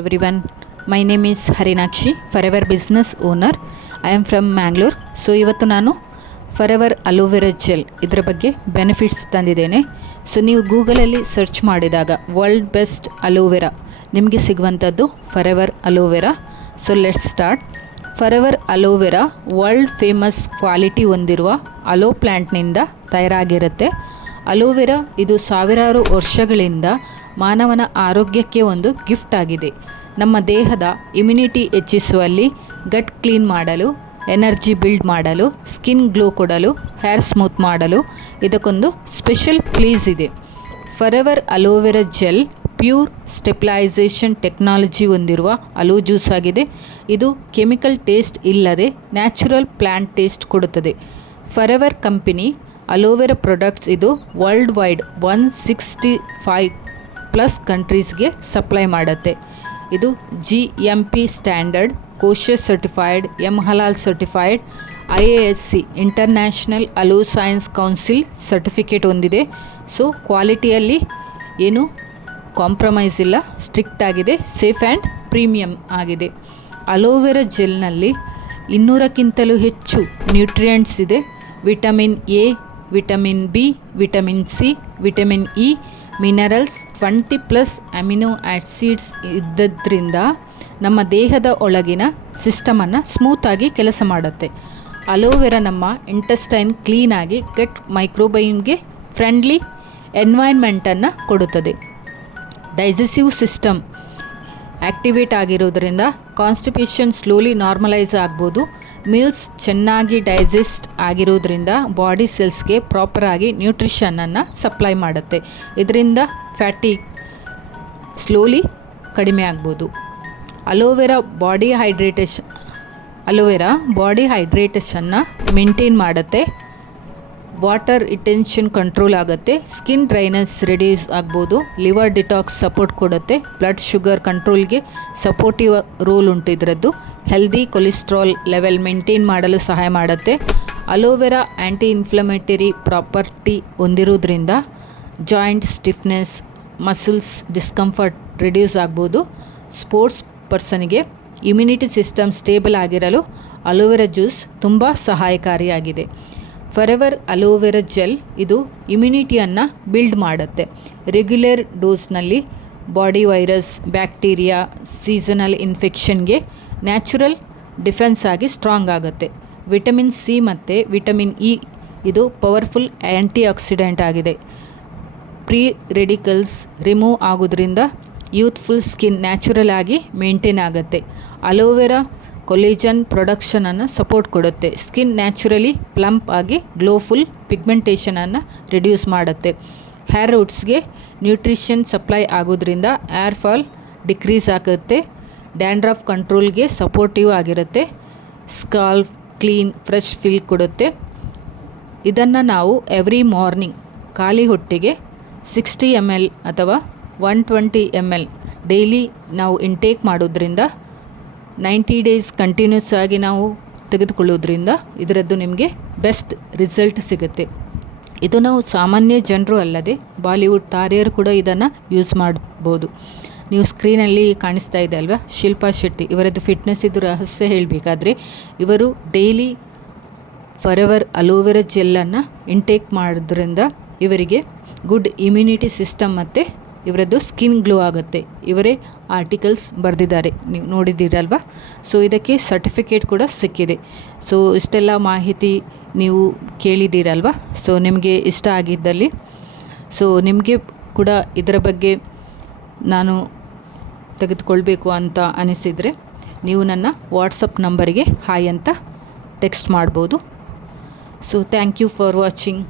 Everyone, my name is Harinakshi, Forever Business Owner. I am from Mangalore. So ಇವತ್ತು ನಾನು ಫರೆವರ್ aloe vera gel ಇದರ ಬಗ್ಗೆ benefits ತಂದಿದ್ದೇನೆ. So ನೀವು ಗೂಗಲಲ್ಲಿ ಸರ್ಚ್ ಮಾಡಿದಾಗ ವರ್ಲ್ಡ್ ಬೆಸ್ಟ್ ಅಲೋವೆರಾ ನಿಮಗೆ ಸಿಗುವಂಥದ್ದು Forever aloe vera. So let's start. Forever aloe vera world famous quality ಹೊಂದಿರುವ ಅಲೋ ಪ್ಲ್ಯಾಂಟ್ನಿಂದ ತಯಾರಾಗಿರುತ್ತೆ. ಅಲೋವೆರಾ ಇದು ಸಾವಿರಾರು ವರ್ಷಗಳಿಂದ ಮಾನವನ ಆರೋಗ್ಯಕ್ಕೆ ಒಂದು ಗಿಫ್ಟ್ ಆಗಿದೆ. ನಮ್ಮ ದೇಹದ ಇಮ್ಯುನಿಟಿ ಹೆಚ್ಚಿಸುವಲ್ಲಿ, ಗಟ್ ಕ್ಲೀನ್ ಮಾಡಲು, ಎನರ್ಜಿ ಬಿಲ್ಡ್ ಮಾಡಲು, ಸ್ಕಿನ್ ಗ್ಲೋ ಕೊಡಲು, ಹೇರ್ ಸ್ಮೂತ್ ಮಾಡಲು ಇದಕ್ಕೊಂದು ಸ್ಪೆಷಲ್ ಪ್ಲೇಸ್ ಇದೆ. Forever aloe vera gel pure stabilization technology ಹೊಂದಿರುವ ಅಲೋ ಜ್ಯೂಸ್ ಆಗಿದೆ. ಇದು ಕೆಮಿಕಲ್ ಟೇಸ್ಟ್ ಇಲ್ಲದೆ ನ್ಯಾಚುರಲ್ ಪ್ಲ್ಯಾಂಟ್ ಟೇಸ್ಟ್ ಕೊಡುತ್ತದೆ. ಫರೆವರ್ ಕಂಪನಿ ಅಲೋವೆರಾ ಪ್ರಾಡಕ್ಟ್ಸ್ ಇದು ವರ್ಲ್ಡ್ ವೈಡ್ 165+ ಕಂಟ್ರೀಸ್ಗೆ ಸಪ್ಲೈ ಮಾಡುತ್ತೆ. ಇದು GMP ಸ್ಟ್ಯಾಂಡರ್ಡ್, ಕೋಶಸ್ ಸರ್ಟಿಫೈಡ್, ಹಲಾಲ್ certified, IASC international aloe science council certificate ಹೊಂದಿದೆ. ಸೊ ಕ್ವಾಲಿಟಿಯಲ್ಲಿ ಏನು ಕಾಂಪ್ರಮೈಸ್ ಇಲ್ಲ, ಸ್ಟ್ರಿಕ್ಟ್ ಆಗಿದೆ, ಸೇಫ್ ಆ್ಯಂಡ್ ಪ್ರೀಮಿಯಂ ಆಗಿದೆ. ಅಲೋವೆರಾ ಜೆಲ್ನಲ್ಲಿ 200ಕ್ಕಿಂತಲೂ ಹೆಚ್ಚು ನ್ಯೂಟ್ರಿಯೆಂಟ್ಸ್ ಇದೆ. Vitamin A, vitamin B, vitamin C, vitamin E, minerals, 20+ amino acids ಇದ್ದದ್ರಿಂದ ನಮ್ಮ ದೇಹದ ಒಳಗಿನ ಸಿಸ್ಟಮನ್ನು ಸ್ಮೂತಾಗಿ ಕೆಲಸ ಮಾಡುತ್ತೆ. ಅಲೋವೆರಾ ನಮ್ಮ ಇಂಟೆಸ್ಟೈನ್ ಕ್ಲೀನಾಗಿ ಗಟ್ ಮೈಕ್ರೋಬೈಮ್ಗೆ ಫ್ರೆಂಡ್ಲಿ ಎನ್ವೈರ್ನ್ಮೆಂಟನ್ನು ಕೊಡುತ್ತದೆ. ಡೈಜೆಸ್ಟಿವ್ ಸಿಸ್ಟಮ್ ಆ್ಯಕ್ಟಿವೇಟ್ ಆಗಿರೋದ್ರಿಂದ ಕಾನ್ಸ್ಟಿಪೇಷನ್ ಸ್ಲೋಲಿ ನಾರ್ಮಲೈಸ್ ಆಗ್ಬೋದು. ಮೀಲ್ಸ್ ಚೆನ್ನಾಗಿ ಡೈಜೆಸ್ಟ್ ಆಗಿರೋದ್ರಿಂದ ಬಾಡಿ ಸೆಲ್ಸ್ಗೆ ಪ್ರಾಪರಾಗಿ ನ್ಯೂಟ್ರಿಷನನ್ನು ಸಪ್ಲೈ ಮಾಡುತ್ತೆ. ಇದರಿಂದ ಫ್ಯಾಟಿಗ್ ಸ್ಲೋಲಿ ಕಡಿಮೆ ಆಗ್ಬೋದು. ಅಲೋವೆರಾ ಬಾಡಿ ಹೈಡ್ರೇಟೇಷನ್ನ ಮೇಂಟೈನ್ ಮಾಡುತ್ತೆ. ವಾಟರ್ ರಿಟೆನ್ಷನ್ ಕಂಟ್ರೋಲ್ ಆಗುತ್ತೆ. ಸ್ಕಿನ್ ಡ್ರೈನೆಸ್ ರಿಡ್ಯೂಸ್ ಆಗ್ಬೋದು. ಲಿವರ್ ಡಿಟಾಕ್ಸ್ ಸಪೋರ್ಟ್ ಕೊಡುತ್ತೆ. ಬ್ಲಡ್ ಶುಗರ್ ಕಂಟ್ರೋಲ್ಗೆ ಸಪೋರ್ಟಿವ್ ರೋಲ್ ಉಂಟು ಇದರದ್ದು. ಹೆಲ್ದಿ ಕೊಲೆಸ್ಟ್ರಾಲ್ ಲೆವೆಲ್ ಮೇಂಟೈನ್ ಮಾಡಲು ಸಹಾಯ ಮಾಡುತ್ತೆ. ಅಲೋವೆರಾ ಆ್ಯಂಟಿ ಇನ್ಫ್ಲಮೇಟರಿ ಪ್ರಾಪರ್ಟಿ ಹೊಂದಿರೋದ್ರಿಂದ joint stiffness, muscles discomfort reduce ಆಗ್ಬೋದು. ಸ್ಪೋರ್ಟ್ಸ್ ಪರ್ಸನ್ಗೆ ಇಮ್ಯುನಿಟಿ ಸಿಸ್ಟಮ್ ಸ್ಟೇಬಲ್ ಆಗಿರಲು ಅಲೋವೆರಾ ಜ್ಯೂಸ್ ತುಂಬ ಸಹಾಯಕಾರಿಯಾಗಿದೆ. ಫರೆವರ್ ಅಲೋವೆರಾ ಜೆಲ್ ಇದು ಇಮ್ಯುನಿಟಿಯನ್ನು ಬಿಲ್ಡ್ ಮಾಡುತ್ತೆ. ರೆಗ್ಯುಲರ್ ಡೋಸ್ನಲ್ಲಿ ಬಾಡಿ ವೈರಸ್, ಬ್ಯಾಕ್ಟೀರಿಯಾ, ಸೀಸನಲ್ ಇನ್ಫೆಕ್ಷನ್ಗೆ ನ್ಯಾಚುರಲ್ ಡಿಫೆನ್ಸ್ ಆಗಿ ಸ್ಟ್ರಾಂಗ್ ಆಗುತ್ತೆ. ವಿಟಮಿನ್ C ಮತ್ತು ವಿಟಮಿನ್ E ಇದು ಪವರ್ಫುಲ್ ಆ್ಯಂಟಿ ಆಕ್ಸಿಡೆಂಟ್ ಆಗಿದೆ. ಪ್ರೀ ರೆಡಿಕಲ್ಸ್ ರಿಮೂವ್ ಆಗೋದ್ರಿಂದ ಯೂತ್ಫುಲ್ ಸ್ಕಿನ್ ನ್ಯಾಚುರಲ್ ಆಗಿ ಮೇಂಟೈನ್ ಆಗುತ್ತೆ. ಅಲೋವೆರಾ ಕೊಲೇಜನ್ ಪ್ರೊಡಕ್ಷನನ್ನು ಸಪೋರ್ಟ್ ಕೊಡುತ್ತೆ. ಸ್ಕಿನ್ ನ್ಯಾಚುರಲಿ ಪ್ಲಂಪ್ ಆಗಿ ಗ್ಲೋಫುಲ್ ಪಿಗ್ಮೆಂಟೇಷನನ್ನು ರಿಡ್ಯೂಸ್ ಮಾಡುತ್ತೆ. ಹೇರ್ ರೂಟ್ಸ್ಗೆ ನ್ಯೂಟ್ರಿಷನ್ ಸಪ್ಲೈ ಆಗೋದ್ರಿಂದ ಏರ್ ಫಾಲ್ ಡಿಕ್ರೀಸ್ ಆಗುತ್ತೆ. ಡ್ಯಾಂಡ್ರಫ್ ಕಂಟ್ರೋಲ್ಗೆ ಸಪೋರ್ಟಿವ್ ಆಗಿರುತ್ತೆ. ಸ್ಕಾಲ್ಪ್ ಕ್ಲೀನ್ ಫ್ರೆಶ್ ಫೀಲ್ ಕೊಡುತ್ತೆ. ಇದನ್ನು ನಾವು ಎವ್ರಿ ಮಾರ್ನಿಂಗ್ ಖಾಲಿ ಹೊಟ್ಟೆಗೆ 60 ml ಅಥವಾ 120 ml ಡೈಲಿ ನಾವು ಇಂಟೇಕ್ ಮಾಡೋದ್ರಿಂದ 90 ಡೇಸ್ ಕಂಟಿನ್ಯೂಸ್ ಆಗಿ ನಾವು ತೆಗೆದುಕೊಳ್ಳೋದ್ರಿಂದ ಇದರದ್ದು ನಿಮಗೆ ಬೆಸ್ಟ್ ರಿಸಲ್ಟ್ ಸಿಗುತ್ತೆ. ಇದು ನಾವು ಸಾಮಾನ್ಯ ಜನರು ಅಲ್ಲದೆ ಬಾಲಿವುಡ್ ತಾರೆಯರು ಕೂಡ ಇದನ್ನು ಯೂಸ್ ಮಾಡ್ಬೋದು. ನೀವು ಸ್ಕ್ರೀನಲ್ಲಿ ಕಾಣಿಸ್ತಾ ಇದೆ ಅಲ್ವಾ, ಶಿಲ್ಪಾ ಶೆಟ್ಟಿ ಇವರದ್ದು ಫಿಟ್ನೆಸ್ ಇದು ರಹಸ್ಯ ಹೇಳಬೇಕಾದ್ರೆ ಇವರು ಡೈಲಿ ಫರೆವರ್ ಅಲೋವೆರಾ ಜೆಲ್ಲನ್ನು ಇಂಟೇಕ್ ಮಾಡೋದ್ರಿಂದ ಇವರಿಗೆ ಗುಡ್ ಇಮ್ಯುನಿಟಿ ಸಿಸ್ಟಮ್ ಮತ್ತು ಇವರದ್ದು ಸ್ಕಿನ್ ಗ್ಲೋ ಆಗುತ್ತೆ. ಇವರೇ ಆರ್ಟಿಕಲ್ಸ್ ಬರೆದಿದ್ದಾರೆ, ನೀವು ನೋಡಿದ್ದೀರಲ್ವ. ಸೊ ಇದಕ್ಕೆ ಸರ್ಟಿಫಿಕೇಟ್ ಕೂಡ ಸಿಕ್ಕಿದೆ. ಸೊ ಇಷ್ಟೆಲ್ಲ ಮಾಹಿತಿ ನೀವು ಕೇಳಿದ್ದೀರಲ್ವ. ಸೊ ನಿಮಗೆ ಇಷ್ಟ ಆಗಿದ್ದಲ್ಲಿ, ಸೊ ನಿಮಗೆ ಕೂಡ ಇದರ ಬಗ್ಗೆ ನಾನು ತೆಗೆದುಕೊಳ್ಬೇಕು ಅಂತ ಅನಿಸಿದರೆ ನೀವು ನನ್ನ ವಾಟ್ಸಪ್ ನಂಬರಿಗೆ ಹಾಯ್ ಅಂತ ಟೆಕ್ಸ್ಟ್ ಮಾಡ್ಬೋದು. So thank you for watching.